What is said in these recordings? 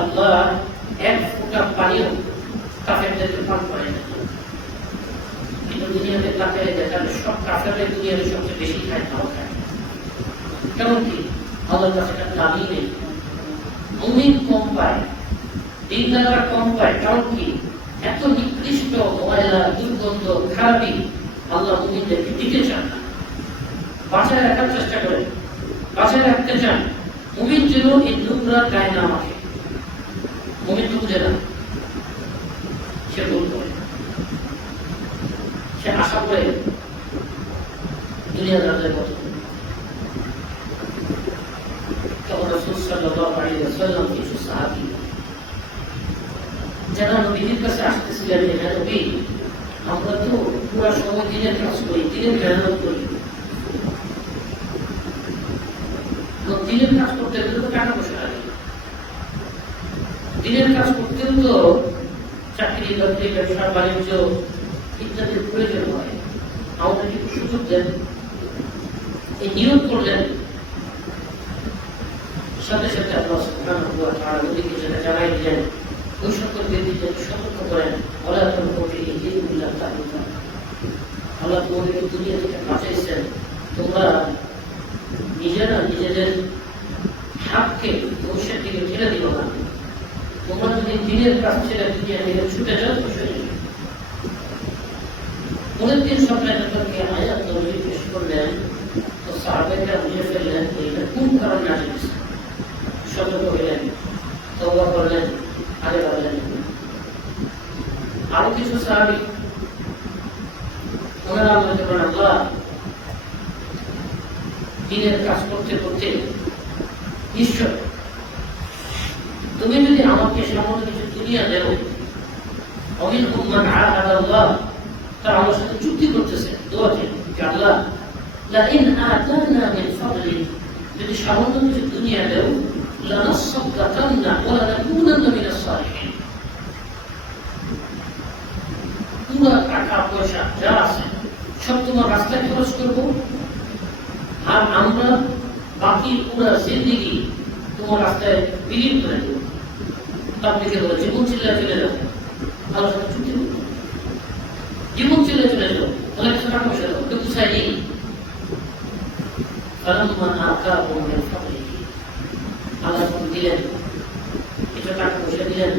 আল্লাহ এক ফোঁটা পানিও কাফেরদেরকে পান করে না। দুনিয়াতে তাকায় দেখালে সব কাফেররা দুনিয়াতে সবচেয়ে বেশি খায় তাও খায়। কেমন কি, আল্লাহর কাছে একটা দাবি নেই। মুমিন কম পায়, দিনদাররা কম পায়, কারণ কি, এত নিকৃষ্ট, ময়লা, দুর্গন্ধ খারাপি আল্লাহ মুমিনদেরকে দিতে চান না। বাঁচায় রাখার চেষ্টা করেন। বাঁচায় রাখতে চান মুমিন যেন এই নোংরা গায়ে না মাখে। মুমিন তো বুঝে না। সে ভুল করে। সে আশা করে দুনিয়া দাঁড়াতে মতো। তখন রসুল সাল্লাল্লাহু আলাইহি ওয়াসাল্লাম কিছু সাহাবী যারা নবীর কাছে আসতেছিলেন হ্যাঁ নবী, আমরা তো পুরো সময় দিনের কাজ করি, দিনের মেহনত করি তো দিনের কাজ করতে গেলে তো টাকা পয়সা লাগে দিনের কাজ করতেও তো চাকরি বাকরি ব্যবসা, বাণিজ্য ইত্যাদির প্রয়োজন হয়। আমাদের একটু সুযোগ দেন। এই নিয়োগ করলেন। সাথে সাথে আল্লাহ সুবহানাহু তাআলা নবীকে যেটা জানাই দিলেন, ওই সকল ব্যক্তিদেরকে সতর্ক করেন। ওলা তোমাকে এই দিনগুলা তালিকা আল্লাহ তোমাদেরকে দুনিয়া থেকে বাঁচাইছেন। তোমরা নিজেরা নিজেদের হাতকে ভবিষ্যৎ দিকে ঠেলে দিল না। তোমরা যদি দিনের কাজ ছেড়ে দুনিয়া থেকে ছুটে যাও, তো শরীর পরের দিন সকালে তাদেরকে আয়াত নবী পেশ করলেন, তো সাহাবেরা বুঝে ফেললেন এটা কোন কারণে আসছে সতর্ক হইলেন, তওবা করলেন, আগে বাড়লেন আরও কিছু সাহাবি, ওনারা আল্লাহ, দিনের কাজ করতে করতে ঈশ্বর। তুমি যদি আমাকে সামান্য কিছু দুনিয়া দেও অমিন আহাদ আল্লাহ তারা আমার সাথে চুক্তি করতেছে। দোয়াতে যে আল্লাহ। লাইন আতানা মিন ফাদলি, যদি সামান্য কিছু দুনিয়া দেও লানাসাদদাকান্না ওয়া লানাকুনান্না মিনাস সালিহিন। পুরো টাকা পয়সা যা আছে, সব তোমার রাস্তায় খরচ করব। আর আমরা বাকি পুরো জিন্দিগি তোমার রাস্তায় বিলীন করে দেবো তার দিকে বলে জীবন চিল্লা চলে যাবো আল্লাহ সাথে চুক্তি করবো জীবন চিল্লা চলে যাবো অনেক টাকা পয়সা দেবো কেউ চাই নেই فلما آتاهم من فضله আল্লাহ যখন দিলেন কিছু টাকা পয়সা দিলেন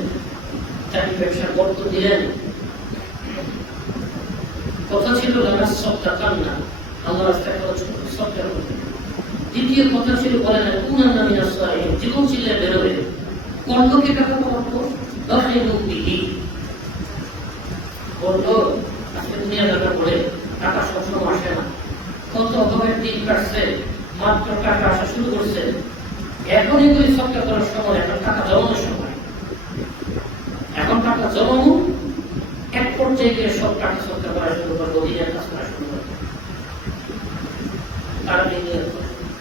চাকরি ব্যবসা বর্ত দিলেন কথা ছিল লাগাস সপ্তাহ কান্না আল্লাহ রাস্তায় খরচ করতে সপ্তাহ করতে দ্বিতীয় কথা ছিল বলে না সরে জীবন ছিল বেরোবে। শুরু করছে। এখন এগুলি সবটা করার সময়, এখন টাকা জমানোর সময়। এখন টাকা জমানো, এক পর্যায়ে গিয়ে সব টাকা সবটা করা শুরু করা তার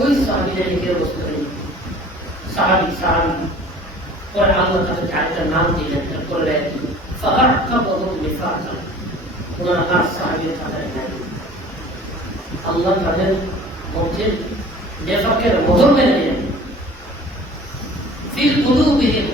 ওই সাহাবিরা লিখে বসতে পারি? সাহাবি সাহাবি পরে আল্লাহ তাদের চারটা নাম দিলেন করলে আর কি ফাহার কাপড় আর সাহাবিরা তাদের আল্লাহ তাদের মধ্যে বেফাকের মধুর মেনে নিলেন ফিল কুলুবিহিম।